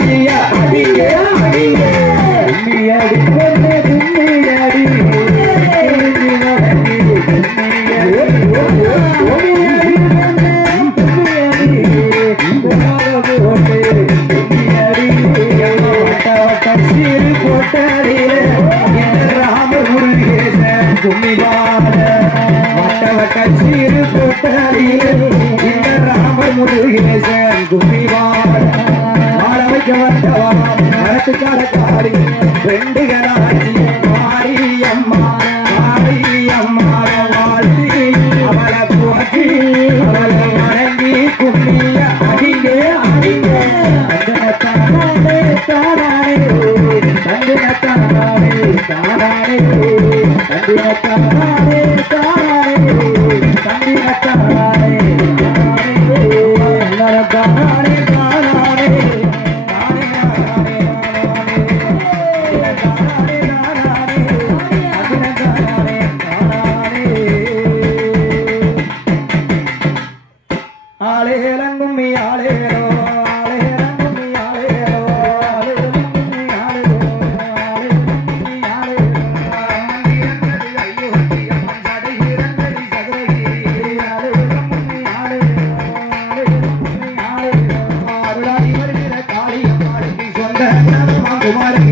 அடியா அடியா அடியா. ரெண்டு கணாட்சி மாரியம்மா மாரியம்மா வாழ்த்தி அவளை போட்டி அவளை வணங்கி கும்மிய அடிங்க அடிங்க தந்தானே தானானே தந்தின தானானே தானானே தந்தின தானானே Thank you. வாங்குமாறு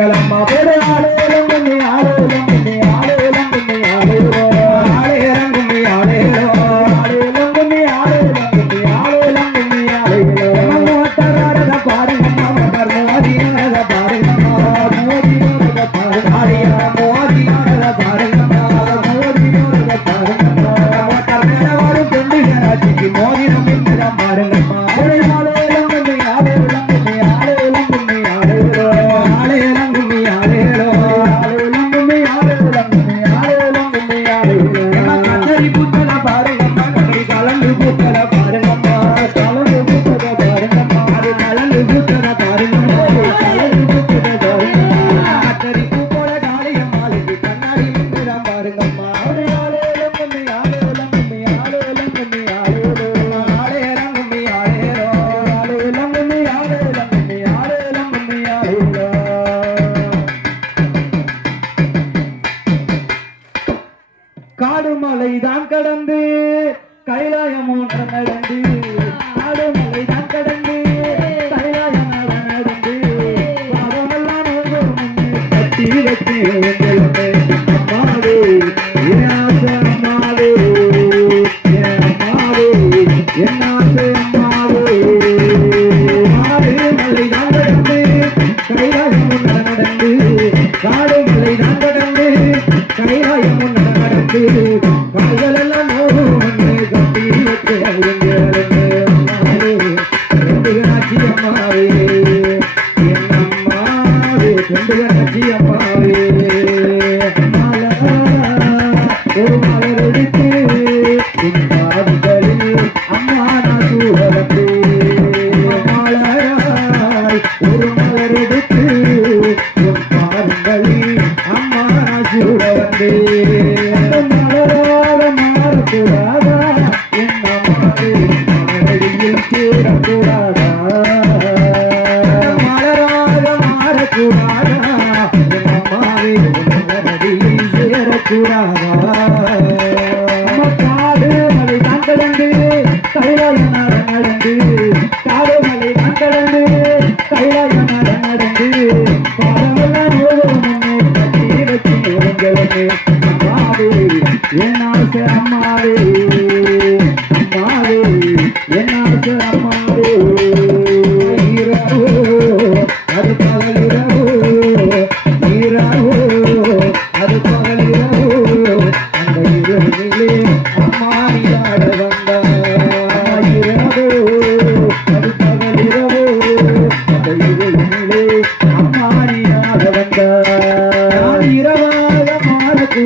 களம்மா பெறாலே ஆடுமலைதான் கடந்து கைலாயம் ஒன்று நடந்து. ஆடுமலைதான் கடந்து கைலாயம் நடந்து. பாவமெல்லாம் கட்டி வச்சு அம்மாவே அம்மாவே அம்மாவே என்னாச்சு அம்மாவே ஆடுமலைதான் கடந்து கைலாயம் ஒன்று நடந்து. காடுமலைதான் கடந்து கைலாயம் நடந்து.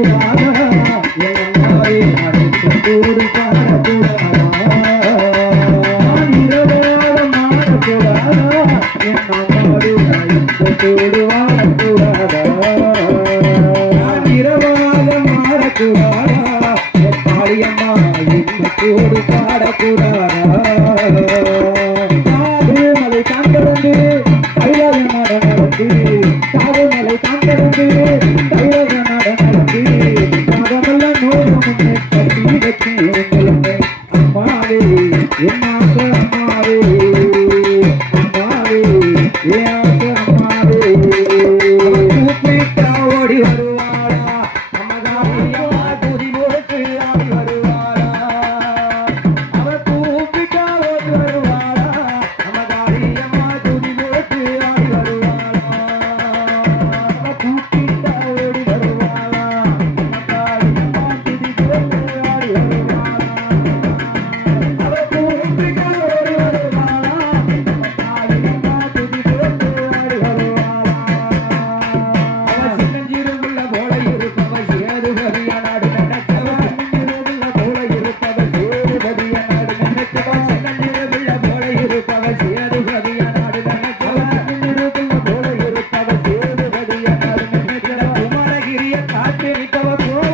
Wow. I got a on.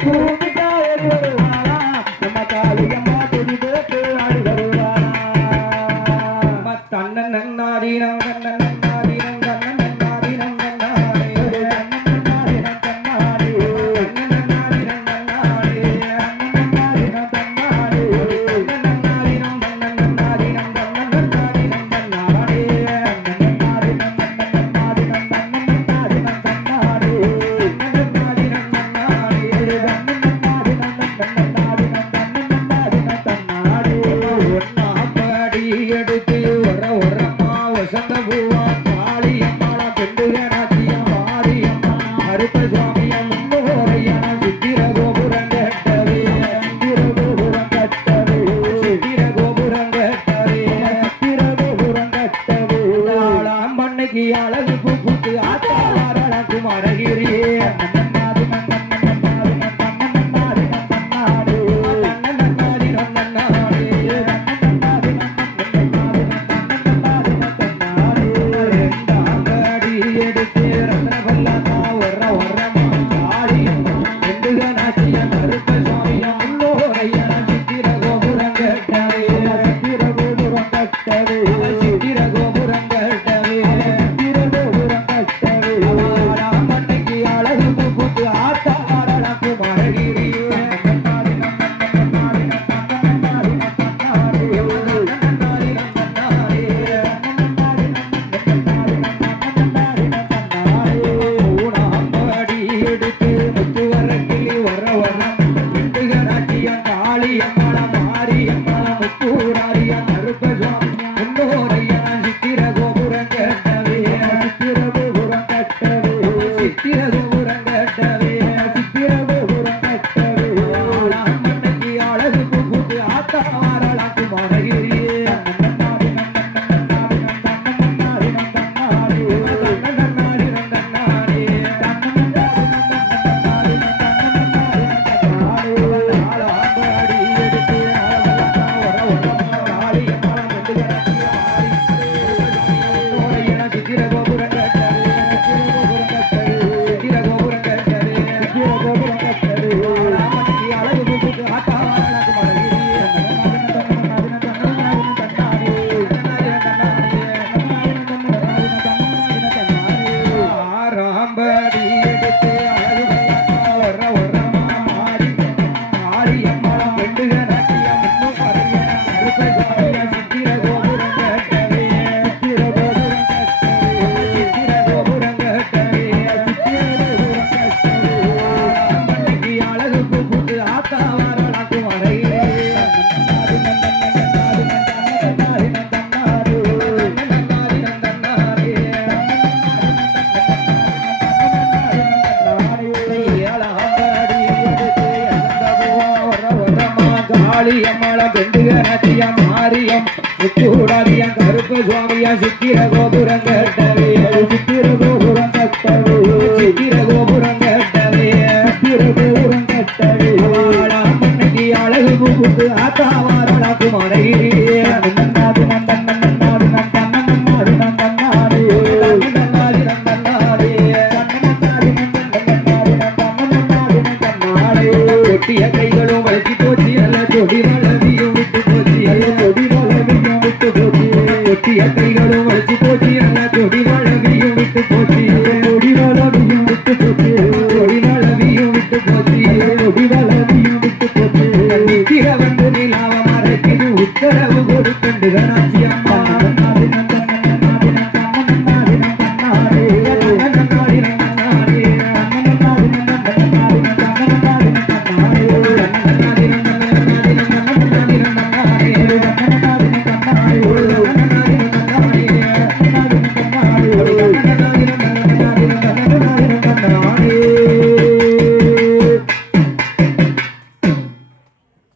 Thank you. மாரியா மாரியம். முத்துடாரியா கருப்பு சுவாமியா சித்திர கோபுரம் கட்டவே. சித்திர கோபுரம் கட்டவே. சித்திர கோபுரம் கட்டவே. சித்திர கோபுரம் கட்டவே அழகு கூட்டு ஆத்தாவாரா குமாரகிரி. மறைக்குது உத்தரவு கொடுக்கண்டு கணாட்சியா